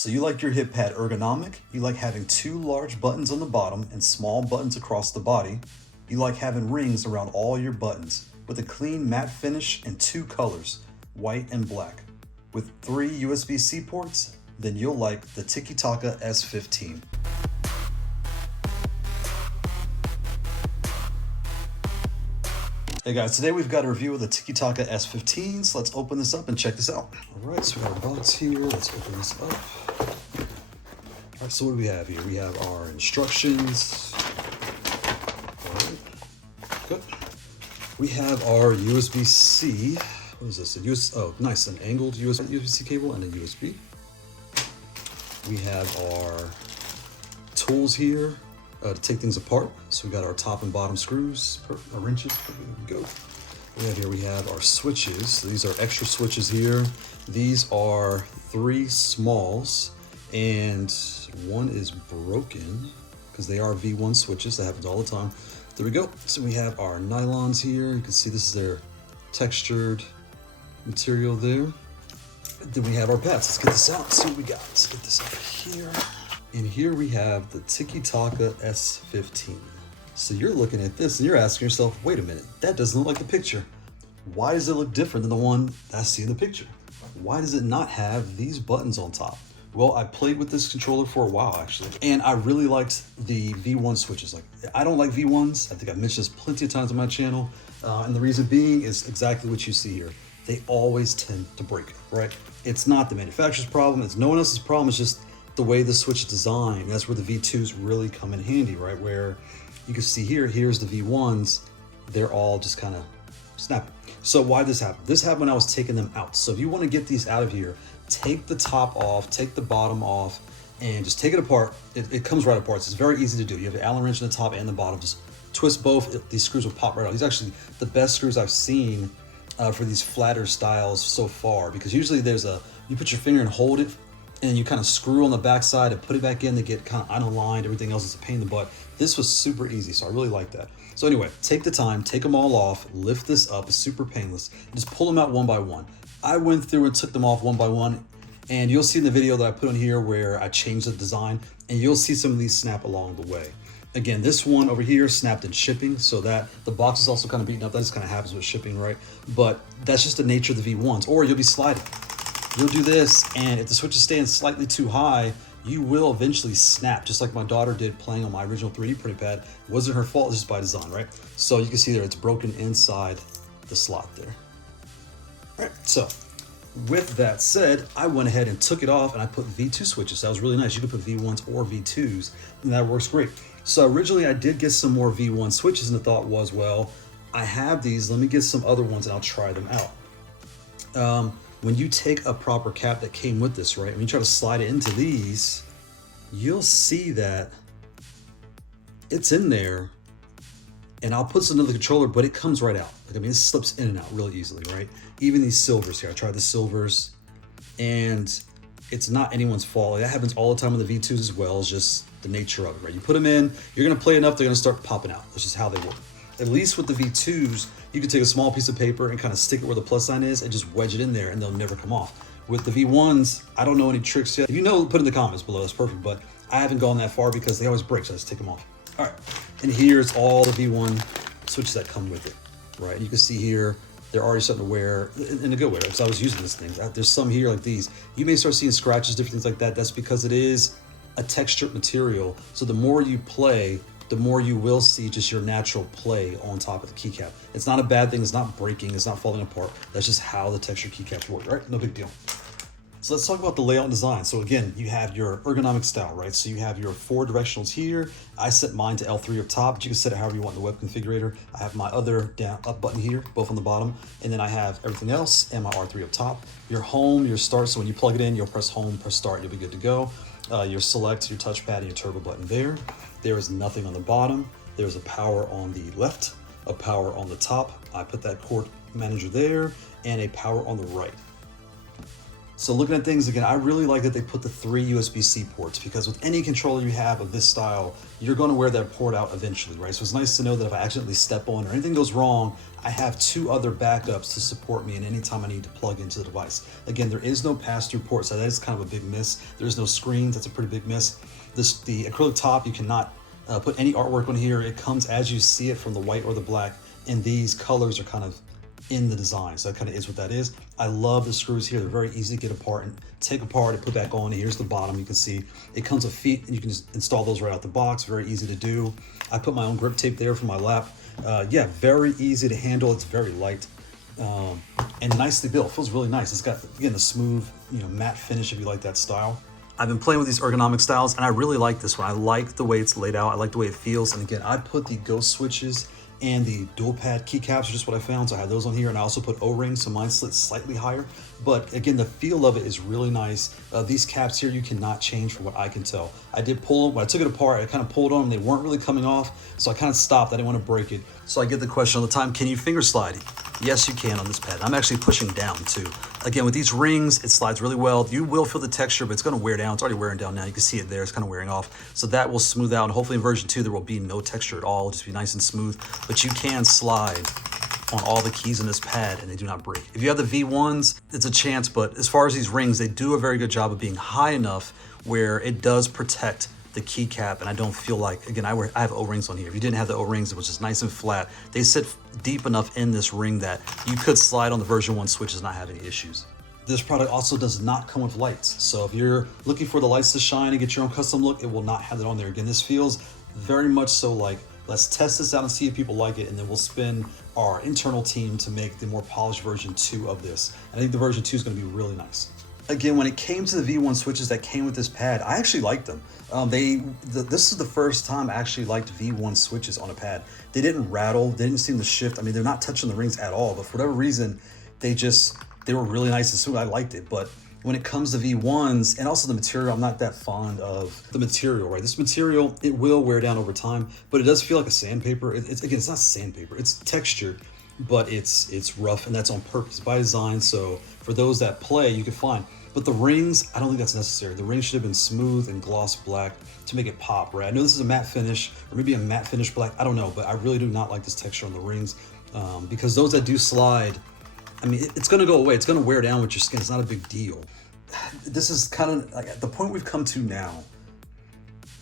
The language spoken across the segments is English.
So you like your HITPAD ergonomic, you like having two large buttons on the bottom and small buttons across the body, you like having rings around all your buttons with a clean matte finish and two colors, white and black. With 3 USB-C ports, then you'll like the Tikitaka S15. Hey guys, today we've got a review of the Tikitaka S15, so let's open this up and check this out. All right, so we got our box here, let's open this up. All right, so what do we have here? We have our instructions. All right, good. We have our USB-C. What is this? Oh, nice, an angled USB-C cable and a USB. We have our tools here to take things apart. So we got our top and bottom screws, our wrenches. There we go. We have our switches. So these are extra switches here. These are 3 smalls, and one is broken because they are V1 switches. That happens all the time. There we go. So we have our nylons here. You can see this is their textured material there. Then we have our pads. Let's get this out. Let's see what we got. Let's get this out here. And here we have the Tikitaka S15. So you're looking at this and you're asking yourself, wait a minute, that doesn't look like the picture. Why does it look different than the one I see in the picture? Why does it not have these buttons on top? Well, I played with this controller for a while actually, and I really liked the V1 switches. Like, I don't like V1s. I think I've mentioned this plenty of times on my channel. And the reason being is exactly what you see here. They always tend to break, right? It's not the manufacturer's problem. It's no one else's problem. It's just the way the switch is designed. That's where the V2s really come in handy, right? Where you can see here, here's the V1s. They're all just kind of snappy. So why did this happen? This happened when I was taking them out. So if you want to get these out of here, take the top off, take the bottom off, and just take it apart. It comes right apart. So it's very easy to do. You have the Allen wrench in the top and the bottom. Just twist both. These screws will pop right out. These are actually the best screws I've seen for these flatter styles so far, because usually you put your finger and hold it, and you kind of screw on the back side and put it back in to get kind of unaligned. Everything else is a pain in the butt. This was super easy, so I really like that. So anyway, take the time, take them all off, lift this up, it's super painless, and just pull them out one by one. I went through and took them off one by one, and you'll see in the video that I put on here where I changed the design, and you'll see some of these snap along the way. Again, this one over here snapped in shipping, so that the box is also kind of beaten up. That just kind of happens with shipping, right? But that's just the nature of the V1s, or you'll be sliding. You'll do this, and if the switch is staying slightly too high, you will eventually snap, just like my daughter did playing on my original 3D printing pad. It wasn't her fault, it's just by design, right? So you can see there, it's broken inside the slot there. All right, so with that said, I went ahead and took it off and I put V2 switches. That was really nice. You could put V1s or V2s, and that works great. So originally I did get some more V1 switches, and the thought was, well, I have these, let me get some other ones and I'll try them out. When you take a proper cap that came with this, right, when you try to slide it into these, you'll see that it's in there, and I'll put this into the controller, but it comes right out. Like, I mean, it slips in and out really easily, right? Even these silvers here, I tried the silvers, and it's not anyone's fault. Like, that happens all the time with the V2s as well. It's just the nature of it, right? You put them in, you're gonna play enough, they're gonna start popping out. That's just how they work. At least with the V2s, you can take a small piece of paper and kind of stick it where the plus sign is and just wedge it in there, and they'll never come off. With the V1s, I don't know any tricks yet. If you know, put in the comments below, that's perfect, but I haven't gone that far because they always break, so I just take them off. All right, and here's all the V1 switches that come with it, right? And you can see here, they're already starting to wear, in a good way, because I was using this thing. There's some here like these. You may start seeing scratches, different things like that. That's because it is a textured material, so the more you play, the more you will see just your natural play on top of the keycap. It's not a bad thing, it's not breaking, it's not falling apart. That's just how the textured keycaps work, right? No big deal. So let's talk about the layout and design. So again, you have your ergonomic style, right? So you have your 4 directionals here. I set mine to L3 up top, but you can set it however you want in the web configurator. I have my other up button here, both on the bottom, and then I have everything else and my R3 up top. Your home, your start, so when you plug it in, you'll press home, press start, you'll be good to go. Your select, your touchpad, and your turbo button there. There is nothing on the bottom. There's a power on the left, a power on the top. I put that cord manager there, and a power on the right. So looking at things again, I really like that they put the 3 USB-C ports, because with any controller you have of this style, you're going to wear that port out eventually, right? So it's nice to know that if I accidentally step on or anything goes wrong, I have 2 other backups to support me in any time I need to plug into the device. Again, there is no pass-through port, so that is kind of a big miss. There's no screens, that's a pretty big miss. The acrylic top, you cannot put any artwork on here. It comes as you see it from the white or the black, and these colors are kind of in the design, so that kind of is what that is. I love the screws here. They're very easy to get apart and take apart and put back on. Here's the bottom. You can see it comes with feet, and you can just install those right out the box. Very easy to do. I put my own grip tape there for my lap. Yeah, very easy to handle. It's very light and nicely built. It feels really nice. It's got, again, the smooth, matte finish if you like that style. I've been playing with these ergonomic styles, and I really like this one. I like the way it's laid out. I like the way it feels. And again, I put the ghost switches and the dual pad keycaps are just what I found, so I have those on here, and I also put O-rings, so mine slits slightly higher. But again, the feel of it is really nice. These caps here, you cannot change from what I can tell. I did pull them, when I took it apart, I kind of pulled on them, they weren't really coming off, so I kind of stopped. I didn't want to break it. So I get the question all the time, can you finger slide? Yes, you can on this pad. I'm actually pushing down too. Again, with these rings, it slides really well. You will feel the texture, but it's going to wear down. It's already wearing down now. You can see it there. It's kind of wearing off. So that will smooth out. And hopefully in version 2, there will be no texture at all. It'll just be nice and smooth. But you can slide on all the keys in this pad, and they do not break. If you have the V1s, it's a chance, but as far as these rings, they do a very good job of being high enough where it does protect the keycap, and I don't feel like, again, I have O-rings on here. If you didn't have the O-rings, it was just nice and flat. They sit deep enough in this ring that you could slide on the version 1 switches and not have any issues. This product also does not come with lights. So if you're looking for the lights to shine and get your own custom look, it will not have it on there. Again, this feels very much so like, let's test this out and see if people like it, and then we'll spin our internal team to make the more polished version 2 of this. I think the version 2 is going to be really nice. Again, when it came to the V1 switches that came with this pad, I actually liked them. This is the first time I actually liked V1 switches on a pad. They didn't rattle, they didn't seem to shift. I mean, they're not touching the rings at all, but for whatever reason, they were really nice and smooth. I liked it, but when it comes to V1s and also the material, I'm not that fond of the material, right? This material, it will wear down over time, but it does feel like a sandpaper. It's not sandpaper, it's textured, but it's rough, and that's on purpose by design. So for those that play, you can find. But the rings, I don't think that's necessary. The rings should have been smooth and gloss black to make it pop, right? I know this is a matte finish, or maybe a matte finish black, I don't know, but I really do not like this texture on the rings because those that do slide, I mean, it's gonna go away. It's gonna wear down with your skin. It's not a big deal. This is kind of like at the point we've come to now.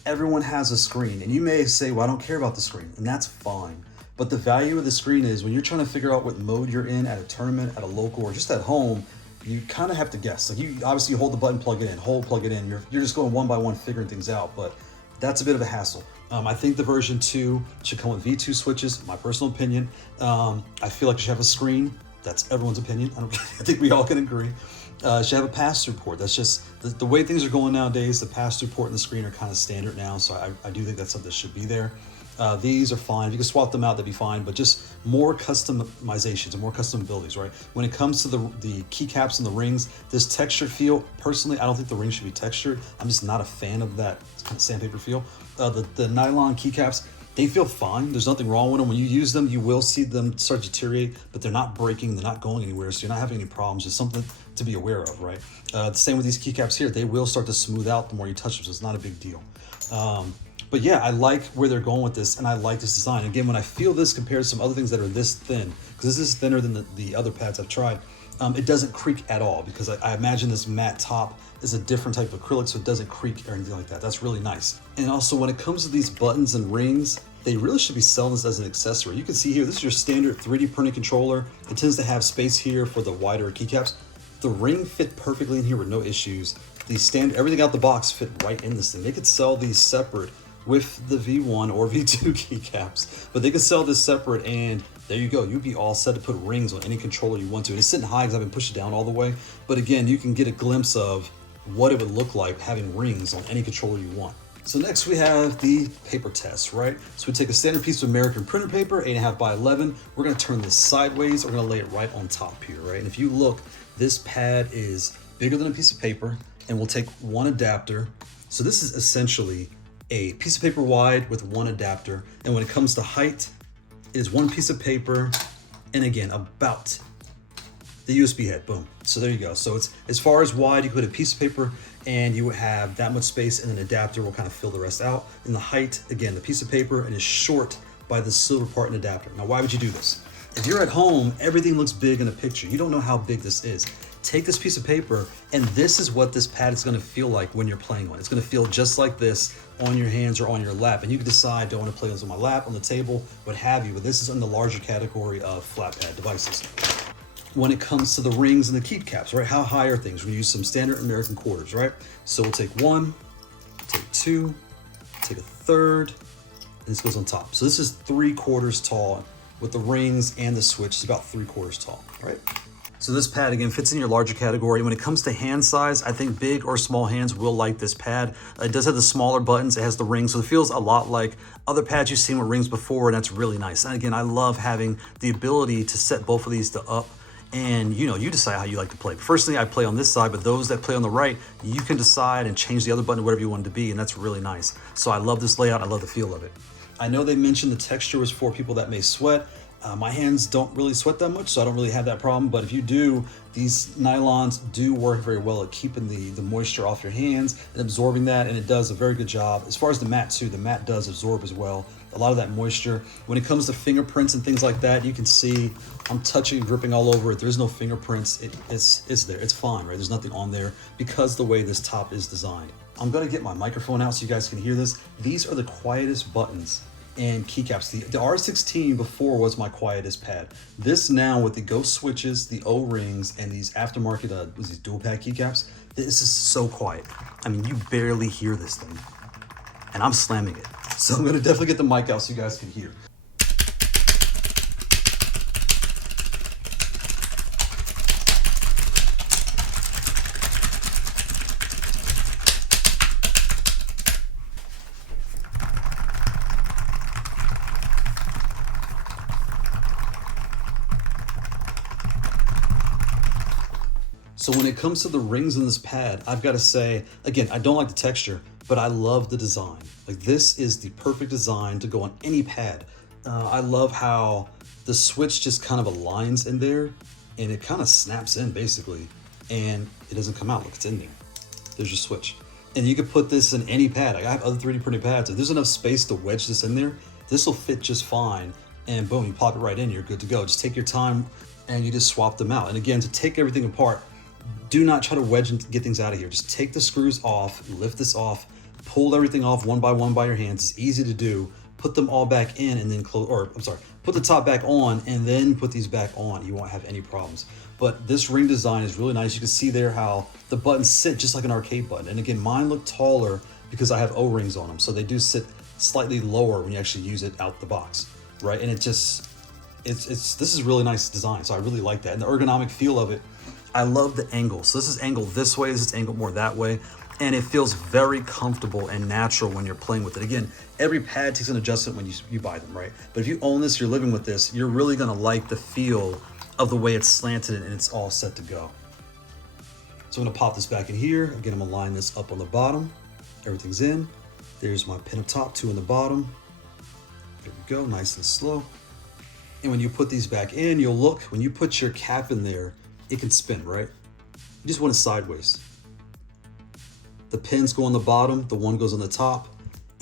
Everyone has a screen, and you may say, well, I don't care about the screen, and that's fine. But the value of the screen is when you're trying to figure out what mode you're in at a tournament, at a local, or just at home, you kind of have to guess. Like, you obviously hold the button, plug it in, plug it in. You're just going one by one figuring things out, but that's a bit of a hassle. I think the version 2 should come with V2 switches, my personal opinion. I feel like it should have a screen. That's everyone's opinion. I think we all can agree. Should have a pass-through port. That's just the way things are going nowadays. The pass-through port and the screen are kind of standard now, so I do think that's something that should be there. These are fine. If you can swap them out, that'd be fine, but just more customizations and more custom abilities, right? When it comes to the keycaps and the rings, this textured feel, personally, I don't think the rings should be textured. I'm just not a fan of that kind of sandpaper feel. The nylon keycaps, they feel fine. There's nothing wrong with them. When you use them, you will see them start to deteriorate, but they're not breaking, they're not going anywhere, so you're not having any problems. Just something to be aware of, right? The same with these keycaps here. They will start to smooth out the more you touch them, so it's not a big deal. But yeah, I like where they're going with this, and I like this design. Again, when I feel this compared to some other things that are this thin, because this is thinner than the other pads I've tried, it doesn't creak at all, because I imagine this matte top is a different type of acrylic, so it doesn't creak or anything like that. That's really nice. And also, when it comes to these buttons and rings, they really should be selling this as an accessory. You can see here, this is your standard 3D printed controller. It tends to have space here for the wider keycaps. The ring fit perfectly in here with no issues. Everything out the box fit right in this thing. They could sell these separate with the V1 or V2 keycaps, but they could sell this separate, and there you go. You'd be all set to put rings on any controller you want to. And it's sitting high because I've been pushed down all the way, but again, you can get a glimpse of what it would look like having rings on any controller you want. So next we have the paper test, right? So we take a standard piece of American printer paper, 8.5 by 11. We're gonna turn this sideways. We're gonna lay it right on top here, right? And if you look, this pad is bigger than a piece of paper, and we'll take one adapter. So this is essentially a piece of paper wide with one adapter. And when it comes to height, it is one piece of paper, and again, about the USB head, boom. So there you go. So it's as far as wide, you could put a piece of paper and you would have that much space, and an adapter will kind of fill the rest out. And the height, again, the piece of paper, and is short by the silver part and adapter. Now, why would you do this? If you're at home, everything looks big in a picture. You don't know how big this is. Take this piece of paper, and this is what this pad is gonna feel like when you're playing on it. It's gonna feel just like this on your hands or on your lap. And you can decide, do I wanna play this on my lap, on the table, what have you, but this is in the larger category of flat pad devices. When it comes to the rings and the Keycaps, right? How high are things? We use some standard American quarters, right? So we'll take one, take two, take a third, and this goes on top. So this is 3/4 tall with the rings and the switch. It's about 3/4 tall, right? So this pad, again, fits in your larger category. When it comes to hand size, I think big or small hands will like this pad. It does have the smaller buttons. It has the rings, so it feels a lot like other pads you've seen with rings before, and that's really nice. And again, I love having the ability to set both of these to up, and you decide how you like to play. Personally, I play on this side, but those that play on the right, you can decide and change the other button to whatever you want it to be, and that's really nice. So I love this layout. I love the feel of it. I know they mentioned the texture was for people that may sweat. My hands don't really sweat that much, so I don't really have that problem. But if you do, these nylons do work very well at keeping the moisture off your hands and absorbing that, and it does a very good job. As far as the mat too, the mat does absorb as well a lot of that moisture. When it comes to fingerprints and things like that, you can see I'm touching and gripping all over it. There's no fingerprints. It's there. It's fine, right? There's nothing on there because the way this top is designed. I'm gonna get my microphone out so you guys can hear this. These are the quietest buttons and keycaps. The R16 before was my quietest pad. This now with the ghost switches, the O-rings, and these aftermarket these dual pad keycaps, this is so quiet. I mean, you barely hear this thing, and I'm slamming it. So I'm gonna definitely get the mic out so you guys can hear. So when it comes to the rings in this pad, I've got to say, again, I don't like the texture, but I love the design. Like, this is the perfect design to go on any pad. I love how the switch just kind of aligns in there and it kind of snaps in basically, and it doesn't come out. Look, it's in there. There's your switch. And you could put this in any pad. Like, I have other 3D printed pads. If there's enough space to wedge this in there, this will fit just fine. And boom, you pop it right in, you're good to go. Just take your time and you just swap them out. And again, to take everything apart, do not try to wedge and get things out of here. Just take the screws off, lift this off, pull everything off one by your hands. It's easy to do. Put them all back in and then put the top back on and then put these back on. You won't have any problems. But this ring design is really nice. You can see there how the buttons sit just like an arcade button. And again, mine look taller because I have O-rings on them. So they do sit slightly lower when you actually use it out the box, right? And this is really nice design. So I really like that. And the ergonomic feel of it, I love the angle. So this is angled this way, this is angled more that way, and it feels very comfortable and natural when you're playing with it. Again, every pad takes an adjustment when you buy them, right? But if you own this, you're living with this, you're really gonna like the feel of the way it's slanted and it's all set to go. So I'm gonna pop this back in here. Again, I'm gonna line this up on the bottom. Everything's in. There's my pin up top, 2 on the bottom. There we go, nice and slow. And when you put these back in, you'll look, when you put your cap in there, it can spin, right? You just want it sideways. The pins go on the bottom, the one goes on the top,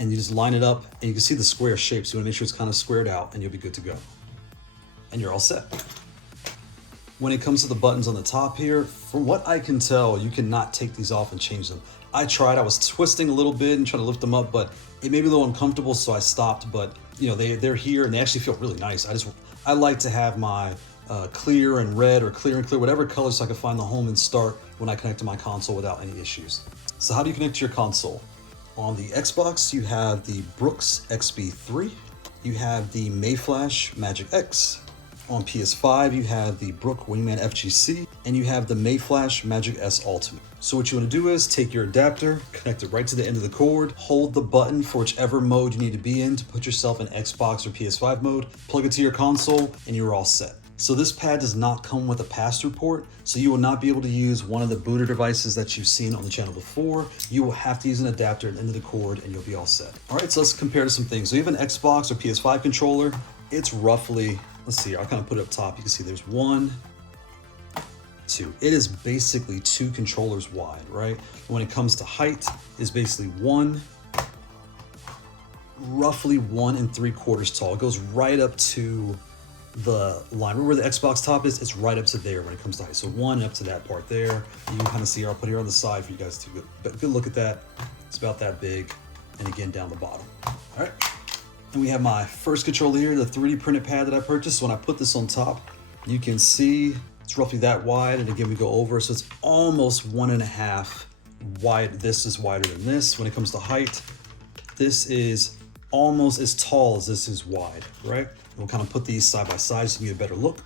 and you just line it up, and you can see the square shape, so you wanna make sure it's kind of squared out, and you'll be good to go. And you're all set. When it comes to the buttons on the top here, from what I can tell, you cannot take these off and change them. I tried, I was twisting a little bit and trying to lift them up, but it made me a little uncomfortable, so I stopped. But you know, they're here, and they actually feel really nice. I like to have my clear and red, or clear and clear, whatever color, so I can find the home and start when I connect to my console without any issues. So how do you connect to your console? On the Xbox, you have the Brooks XB3, you have the Mayflash Magic X. On PS5, you have the Brook Wingman FGC, and you have the Mayflash Magic S Ultimate. So what you want to do is take your adapter, connect it right to the end of the cord, hold the button for whichever mode you need to be in to put yourself in Xbox or PS5 mode, plug it to your console, and you're all set. So this pad does not come with a pass-through port, so you will not be able to use one of the booter devices that you've seen on the channel before. You will have to use an adapter at the end of the cord, and you'll be all set. All right, so let's compare to some things. So you have an Xbox or PS5 controller. It's roughly, let's see, I'll kind of put it up top. You can see there's 1, 2. It is basically 2 controllers wide, right? When it comes to height, it's basically roughly 1 3/4 tall. It goes right up to the line. Where the Xbox top is, it's right up to there when it comes to height. So 1 up to that part there. You can kind of see here, I'll put it here on the side for you guys to get a good look at that. It's about that big. And again, down the bottom. All right. And we have my first controller here, the 3D printed pad that I purchased. So when I put this on top, you can see it's roughly that wide. And again, we go over. So it's almost 1.5 wide. This is wider than this. When it comes to height, this is almost as tall as this is wide, right? We'll kind of put these side by side so you can get a better look.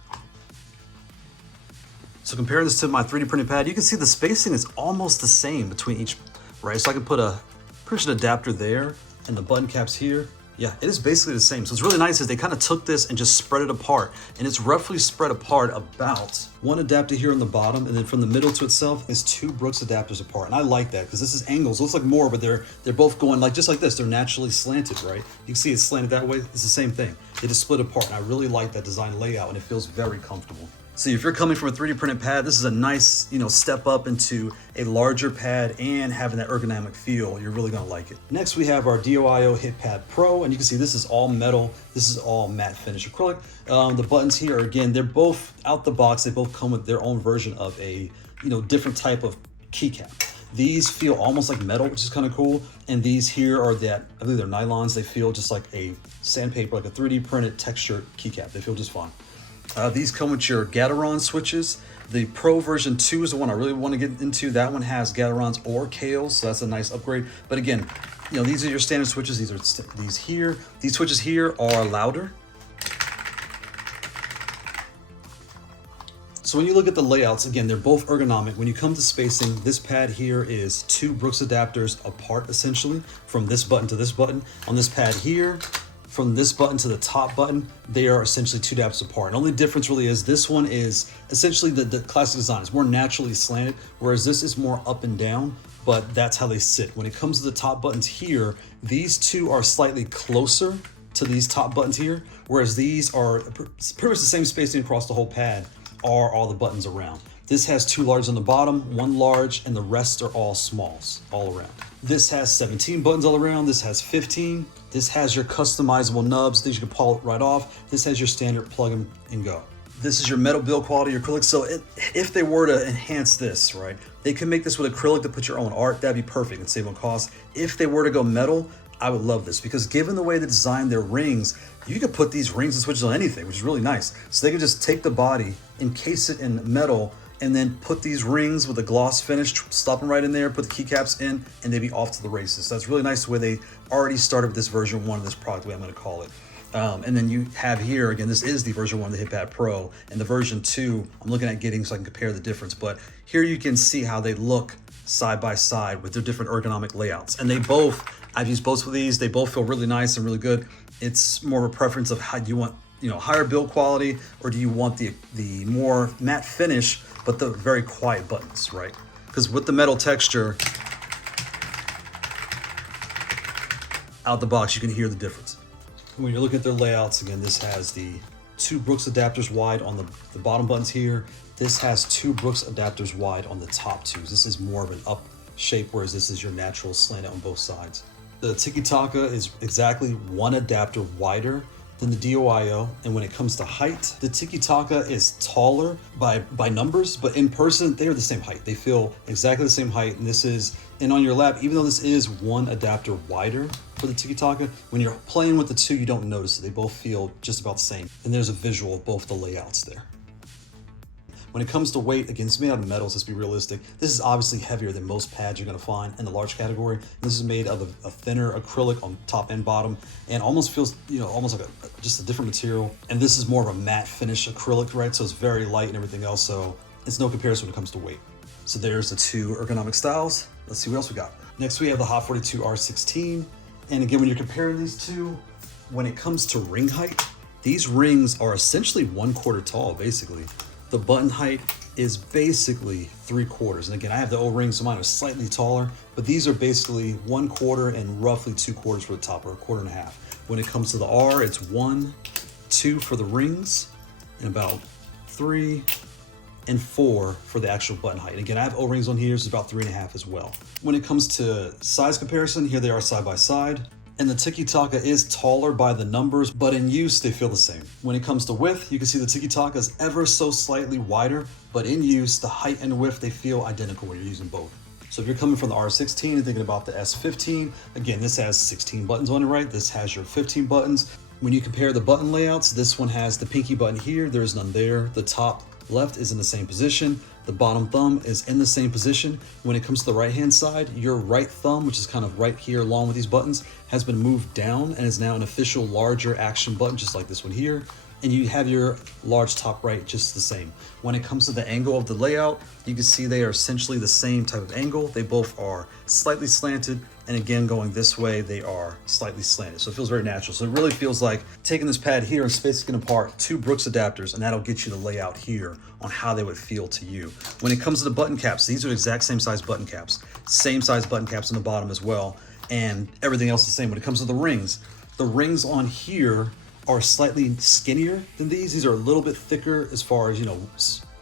So comparing this to my 3D printed pad, you can see the spacing is almost the same between each, right? So I can put a push an adapter there and the button caps here. Yeah, it is basically the same. So it's really nice is they kind of took this and just spread it apart, and it's roughly spread apart about 1 adapter here on the bottom, and then from the middle to itself is 2 Brooks adapters apart. And I like that because this is angles. It looks like more, but they're both going like just like this. They're naturally slanted, right? You can see it's slanted that way. It's the same thing. They just split apart, and I really like that design layout, and it feels very comfortable. So if you're coming from a 3D printed pad, this is a nice, step up into a larger pad and having that ergonomic feel. You're really gonna like it. Next, we have our DOIO HITPAD Pro, and you can see this is all metal. This is all matte finish acrylic. The buttons here, again, they're both out the box. They both come with their own version of a, different type of keycap. These feel almost like metal, which is kind of cool. And these here are I believe they're nylons. They feel just like a sandpaper, like a 3D printed textured keycap. They feel just fine. These come with your Gateron switches. The Pro version 2 is the one I really want to get into. That one has Gaterons or Kailhs, so that's a nice upgrade. But again, these are your standard switches. These here. These switches here are louder. So when you look at the layouts, again, they're both ergonomic. When you come to spacing, this pad here is 2 Brooks adapters apart, essentially, from this button to this button. On this pad here, from this button to the top button, they are essentially 2 adapters apart. And the only difference really is this one is essentially the classic design. It's more naturally slanted, whereas this is more up and down, but that's how they sit. When it comes to the top buttons here, these 2 are slightly closer to these top buttons here, whereas these are pretty much the same spacing across the whole pad are all the buttons around. This has 2 large on the bottom, 1 large, and the rest are all smalls all around. This has 17 buttons all around. This has 15. This has your customizable nubs. These you can pull it right off. This has your standard plug and go. This is your metal build quality acrylic. So if they were to enhance this, right, they can make this with acrylic to put your own art. That'd be perfect and save on cost. If they were to go metal, I would love this because given the way they designed their rings, you could put these rings and switches on anything, which is really nice. So they can just take the body, encase it in metal, and then put these rings with a gloss finish, slop them right in there, put the keycaps in, and they'd be off to the races. So that's really nice the way they already started with this version 1 of this product, the way I'm gonna call it. And then you have here, again, this is the version 1 of the HITPAD Pro, and the version 2, I'm looking at getting so I can compare the difference. But here you can see how they look side by side with their different ergonomic layouts. And I've used both of these, they both feel really nice and really good. It's more of a preference of how do you want, higher build quality, or do you want the more matte finish, but the very quiet buttons, right? Because with the metal texture, out the box, you can hear the difference. When you're looking at their layouts, again, this has the 2 Brooks adapters wide on the bottom buttons here. This has 2 Brooks adapters wide on the top 2s. This is more of an up shape, whereas this is your natural slant on both sides. The Tikitaka is exactly 1 adapter wider than the DOIO, and when it comes to height, the Tikitaka is taller by numbers, but in person they are the same height. They feel exactly the same height, and on your lap, even though this is 1 adapter wider for the Tikitaka, when you're playing with the 2, you don't notice it. They both feel just about the same, and there's a visual of both the layouts there. When it comes to weight, again, it's made out of metals, let's be realistic. This is obviously heavier than most pads you're gonna find in the large category. This is made of a thinner acrylic on top and bottom, and almost feels, almost like just a different material. And this is more of a matte finish acrylic, right? So it's very light and everything else, so it's no comparison when it comes to weight. So there's the 2 ergonomic styles. Let's see what else we got. Next, we have the Haute R16. And again, when you're comparing these 2, when it comes to ring height, these rings are essentially 1/4 tall, basically. The button height is basically 3/4. And again, I have the O-ring, so mine are slightly taller, but these are basically 1/4 and roughly 2/4 for the top, or 1/4.5. When it comes to the R, it's 1, 2 for the rings, and about 3, and 4 for the actual button height. And again, I have O-rings on here, so it's about 3.5 as well. When it comes to size comparison, here they are side by side. And the Tikitaka is taller by the numbers, but in use, they feel the same. When it comes to width, you can see the Tikitaka is ever so slightly wider, but in use, the height and width, they feel identical when you're using both. So if you're coming from the R16 and thinking about the S15, again, this has 16 buttons on it, right? This has your 15 buttons. When you compare the button layouts, this one has the pinky button here, there's none there. The top left is in the same position. The bottom thumb is in the same position. When it comes to the right-hand side, your right thumb, which is kind of right here along with these buttons, has been moved down and is now an official larger action button, just like this one here. And you have your large top right just the same. When it comes to the angle of the layout, you can see they are essentially the same type of angle. They both are slightly slanted, and again, going this way, they are slightly slanted. So it feels very natural. So it really feels like taking this pad here and spacing it apart 2 Brooks adapters, and that'll get you the layout here on how they would feel to you. When it comes to the button caps, these are the exact same size button caps. Same size button caps on the bottom as well, and everything else the same. When it comes to the rings on here are slightly skinnier than these. These are a little bit thicker as far as, you know,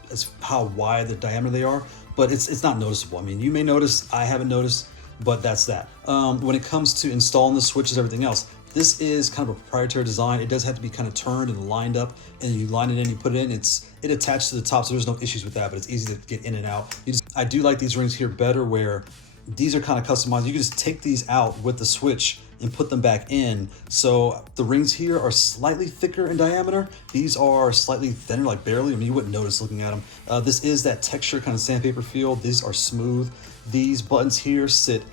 as how wide the diameter they are, but it's not noticeable. I mean, you may notice, I haven't noticed, but that's that. When it comes to installing the switches, everything else, this is kind of a proprietary design. It does have to be kind of turned and lined up, and you line it in, you put it in, it attached to the top, so there's no issues with that, but it's easy to get in and out. I do like these rings here better where these are kind of customized. You can just take these out with the switch and put them back in. So the rings here are slightly thicker in diameter. These are slightly thinner, like barely. I mean, you wouldn't notice looking at them. This is that texture kind of sandpaper feel. These are smooth. These buttons here sit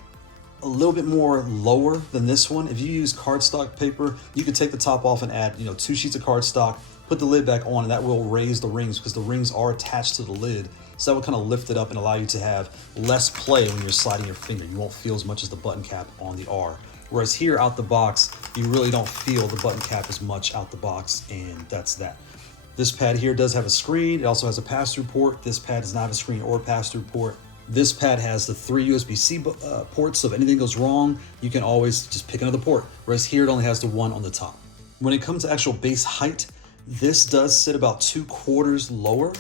a little bit more lower than this one. If you use cardstock paper, you could take the top off and add, 2 sheets of cardstock, put the lid back on, and that will raise the rings because the rings are attached to the lid. So that will kind of lift it up and allow you to have less play when you're sliding your finger. You won't feel as much as the button cap on the R. Whereas here out the box, you really don't feel the button cap as much out the box, and that's that. This pad here does have a screen. It also has a pass-through port. This pad does not have a screen or pass-through port. This pad has the 3 USB-C ports, so if anything goes wrong, you can always just pick another port. Whereas here it only has the one on the top. When it comes to actual base height, this does sit about 2/4 lower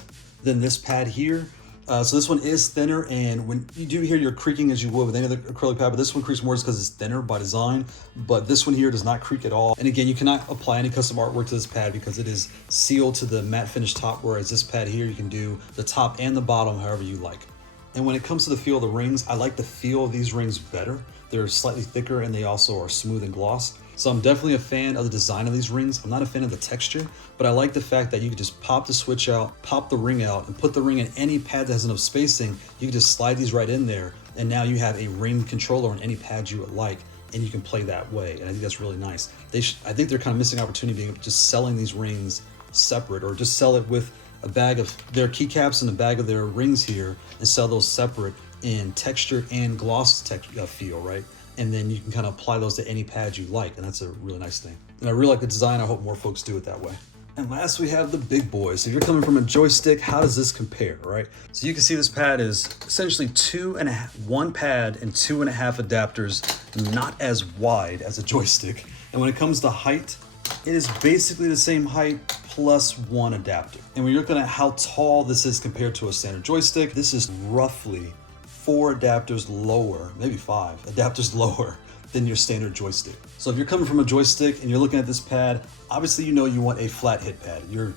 than this pad here. So this one is thinner, and when you do hear your creaking as you would with any other acrylic pad, but this one creaks more just because it's thinner by design, but this one here does not creak at all. And again, you cannot apply any custom artwork to this pad because it is sealed to the matte finish top, whereas this pad here, you can do the top and the bottom however you like. And when it comes to the feel of the rings, I like the feel of these rings better. They're slightly thicker and they also are smooth and gloss. So I'm definitely a fan of the design of these rings. I'm not a fan of the texture, but I like the fact that you can just pop the switch out, pop the ring out, and put the ring in any pad that has enough spacing. You can just slide these right in there, and now you have a ring controller on any pad you would like, and you can play that way. And I think that's really nice. I think they're kind of missing opportunity being just selling these rings separate, or just sell it with a bag of their keycaps and a bag of their rings here and sell those separate in texture and gloss feel, right? And then you can kind of apply those to any pad you like, and that's a really nice thing. And I really like the design. I hope more folks do it that way. And last we have the big boys. So if you're coming from a joystick, how does this compare, right? So you can see this pad is essentially 1 pad and 2.5 adapters, not as wide as a joystick. And when it comes to height, it is basically the same height plus 1 adapter. And when you're looking at how tall this is compared to a standard joystick, this is roughly 4 adapters lower, maybe 5 adapters lower than your standard joystick. So if you're coming from a joystick and you're looking at this pad, obviously you know you want a flat hit pad. You're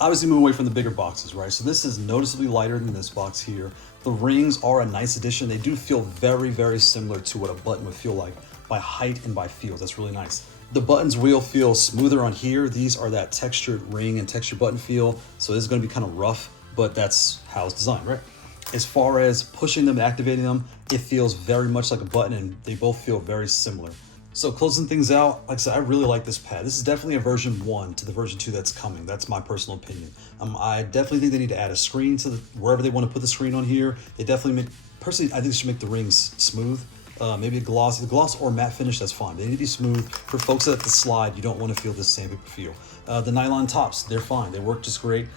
obviously moving away from the bigger boxes, right? So this is noticeably lighter than this box here. The rings are a nice addition. They do feel very, very similar to what a button would feel like by height and by feel. That's really nice. The buttons will feel smoother on here. These are that textured ring and textured button feel. So this is gonna be kind of rough, but that's how it's designed, right? As far as pushing them and activating them, it feels very much like a button, and they both feel very similar. So closing things out, like I said, I really like this pad. This is definitely a version 1 to the version 2 that's coming. That's my personal opinion. I definitely think they need to add a screen to wherever they want to put the screen on here. They definitely personally, I think they should make the rings smooth. Maybe a gloss or matte finish, that's fine. They need to be smooth. For folks that the slide, you don't want to feel this sandpaper feel. The nylon tops, they're fine. They work just great.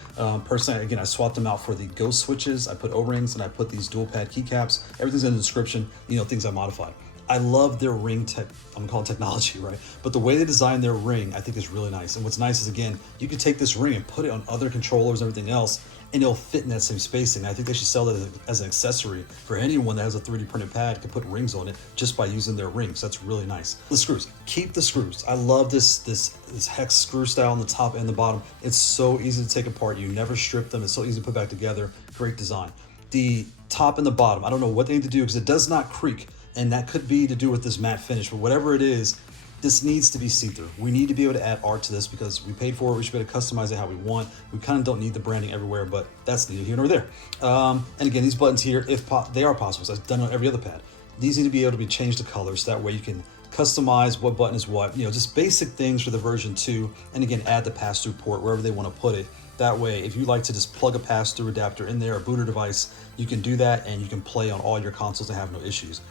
Personally, again, I swapped them out for the ghost switches. I put O-rings and I put these dual pad keycaps. Everything's in the description, things I modified. I love their ring tech, I'm gonna call it technology, right? But the way they design their ring, I think is really nice. And what's nice is, again, you can take this ring and put it on other controllers and everything else, and it'll fit in that same spacing. I think they should sell that as an accessory for anyone that has a 3D printed pad, can put rings on it just by using their rings. That's really nice. The screws, keep the screws. I love this hex screw style on the top and the bottom. It's so easy to take apart. You never strip them. It's so easy to put back together. Great design. The top and the bottom, I don't know what they need to do because it does not creak. And that could be to do with this matte finish, but whatever it is, this needs to be see-through. We need to be able to add art to this because we paid for it. We should be able to customize it how we want. We kind of don't need the branding everywhere, but that's neither here nor there. And again, these buttons here, they are possible, so I've done on every other pad. These need to be able to be changed to colors. That way you can customize what button is what, just basic things for the version 2. And again, add the pass-through port wherever they want to put it. That way, if you like to just plug a pass-through adapter in there, a booter device, you can do that and you can play on all your consoles and have no issues.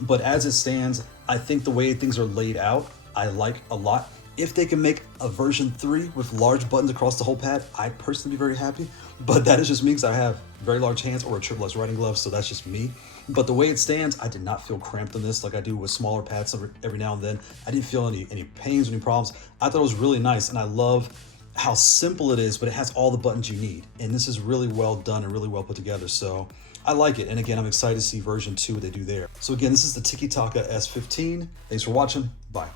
But as it stands, I think the way things are laid out, I like a lot. If they can make a version 3 with large buttons across the whole pad, I'd personally be very happy. But that is just me because I have very large hands or a triple S writing glove, so that's just me. But the way it stands, I did not feel cramped on this like I do with smaller pads every now and then. I didn't feel any pains or any problems. I thought it was really nice, and I love how simple it is, but it has all the buttons you need. And this is really well done and really well put together. So I like it. And again, I'm excited to see version 2, what they do there. So again, this is the Tikitaka S15. Thanks for watching. Bye.